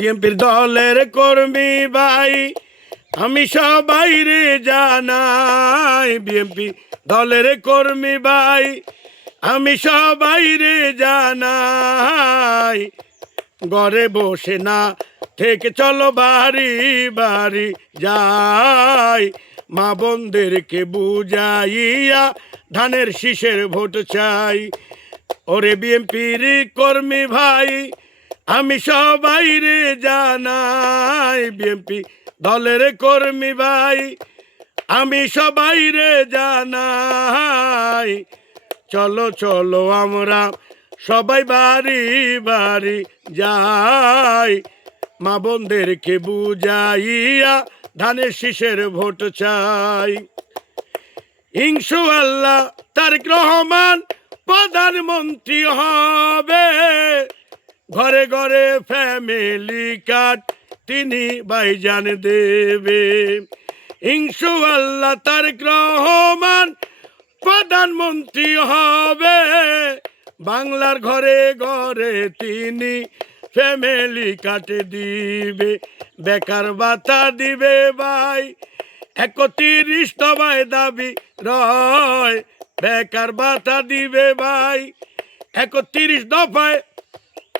বিএনপির দলের কর্মী ভাই, আমি সবাই রে জানাই, বিএনপি দলের কর্মী ভাই, আমি সবাই রে জানাই। ঘরে বসে না থেকে চলো বাড়ি বাড়ি যাই। মা বোনদেরকে বুঝাইয়া ধানের শীষের ভোট চাই। ওরে বিএনপির কর্মী ভাই আমি সবাই রে জানাই বিএনপি দলের কর্মী ভাই। আমি সবাই রে জানাই, চলো চলো আমরা সবাই বাড়ি বাড়ি যাই। মা বোনদেরকে বুঝাইয়া ধানের শীষের ভোট চাই। ইংশু আল্লাহ তারেক রহমান প্রধানমন্ত্রী হবে। ঘরে ঘরে ফ্যামিলি কার্ড তিনি বাইজান দেবে। ইংশু আল্লাহ তারেক রহমান প্রধানমন্ত্রী হবে। বাংলার ঘরে ঘরে তিনি ফ্যামিলি কাটে দিবে। বেকার ভাতা দিবে ভাই। একত্রিশ তবায় দাবি রয়। বেকার ভাতা দিবে ভাই। একত্রিশ দফায়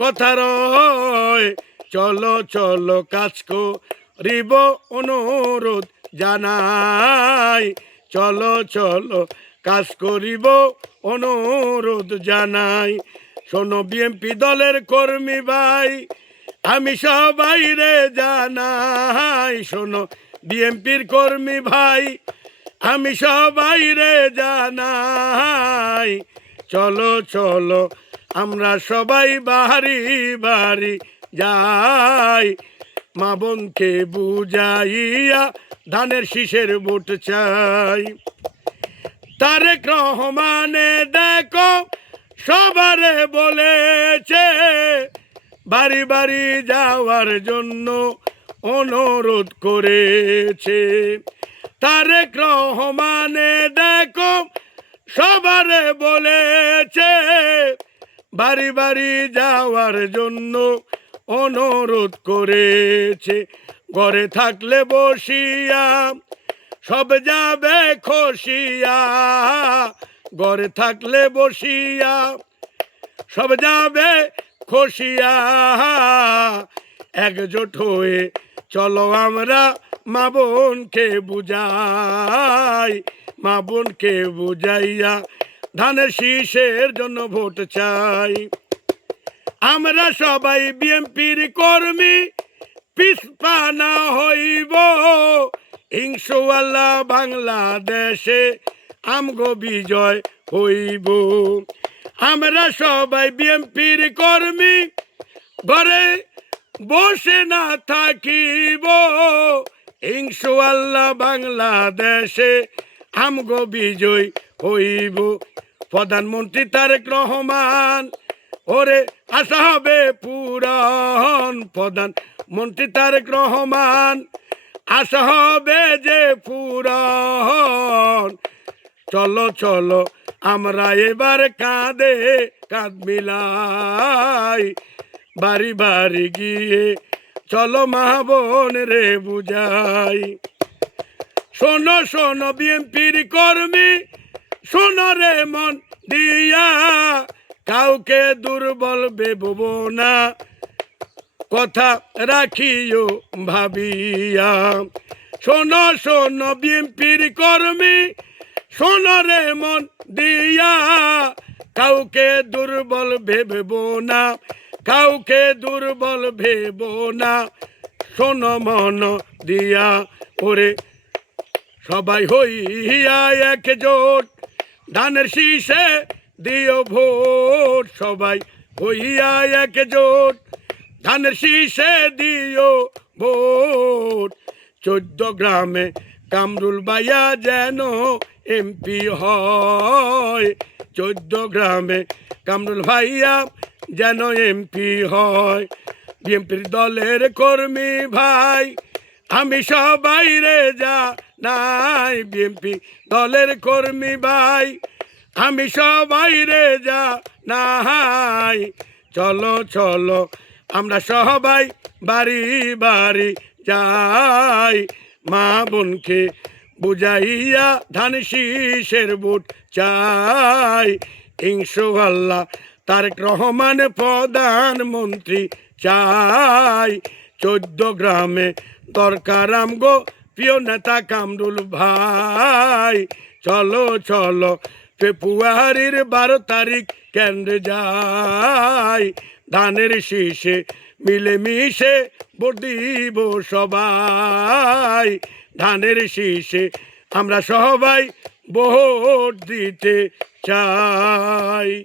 কথা রয় চলো চলো, কাজ করিব অনুরোধ জানাই। চলো চলো, কাজ করিব অনুরোধ জানাই। শোনো, বিএমপি দলের কর্মী ভাই, আমি সবাই রে জানাই। শোনো, বিএমপির কর্মী ভাই, আমি সবাই রে জানাই। চলো চলো আমরা সবাই বাড়ি বাড়ি যাই। মা বোনকে বুঝাইয়া ধানের শীষের বুট চাই। তারেক রহমানে দেখো, সবারে বলেছে, বাড়ি বাড়ি যাওয়ার জন্য অনুরোধ করেছে। তারেক রহমানে দেখো, সবারে বলেছে বাড়ি বাড়ি যাওয়ার জন্য অনুরোধ করেছে। ঘরে থাকলে বসিয়া, সব যাবে খসিয়া। ঘরে থাকলে বসিয়া, সব যাবে খসিয়া। একজোট হয়ে চলো আমরা মা বোনকে বুঝাই, মা বোনকে বুঝাইয়া ধানের শীষের জন্য ভোট চাই। আমরা সবাই বিএমপির কর্মী পিসপা না হইব। ইংশোয়াল্লাহ বাংলাদেশে আমগো বিজয় হইব। আমরা সবাই বিএমপির কর্মী, ঘরে বসে না থাকিব। ইংশোয়াল্লাহ বাংলাদেশে আমগো বিজয় হইব। প্রধানমন্ত্রী তারেক রহমান, ওরে আশা হবে পুরান প্রধান মন্ত্রী তারেক রহমান, আশা হবে যে পুরান চলো চলো, আমরা এবার কাঁদে কাঁদ মিলাই বাড়ি বাড়ি গিয়ে চলো মা বোন রে বুঝাই। শোনো শোনো বিএমপির কর্মী শোনো রে মন দিয়া কাউকে দুর্বল বেবব না। কথা রাখিও ভাবিয়া। শোনো শোনো বিএমপির কর্মী শোনো রে মন দিয়া কাউকে দুর্বল ভেবব না, কাউকে দুর্বল ভেব না। শোনো, মন দিয়া ওরে সবাই হইয়া একজোট। ধানের শীষে দিও ভোট, সবাই হইয়া একজোট। ধানের শীষে দিও ভোট, চোদ্দ গ্রামে কামরুল বাইয়া যেন এমপি হয়। চোদ্দ গ্রামে কামরুল ভাইয়া যেন এমপি হয়। বিএমপির দলের কর্মী ভাই, আমি সবাই রে যা নাই বিএমপি দলের কর্মী ভাই। আমি সবাই রে যা নাই। চলো চলো, আমরা সবাই বাড়ি বাড়ি যাই। মা বোনকে বুঝাইয়া ধান শীষের বুট চাই। ইনশাল্লাহ তারেক রহমান প্রধানমন্ত্রী চাই। চোদ্দ গ্রামে দরকার আমগো প্রিয় নেতা কামরুল ভাই, চলো চলো, ফেব্রুয়ারির বারো তারিখ কেন্দ্রে যাই। ধানের শীষে মিলেমিশে ভোট সবাই। ধানের শীষে আমরা সবাই ভোট দিতে চাই।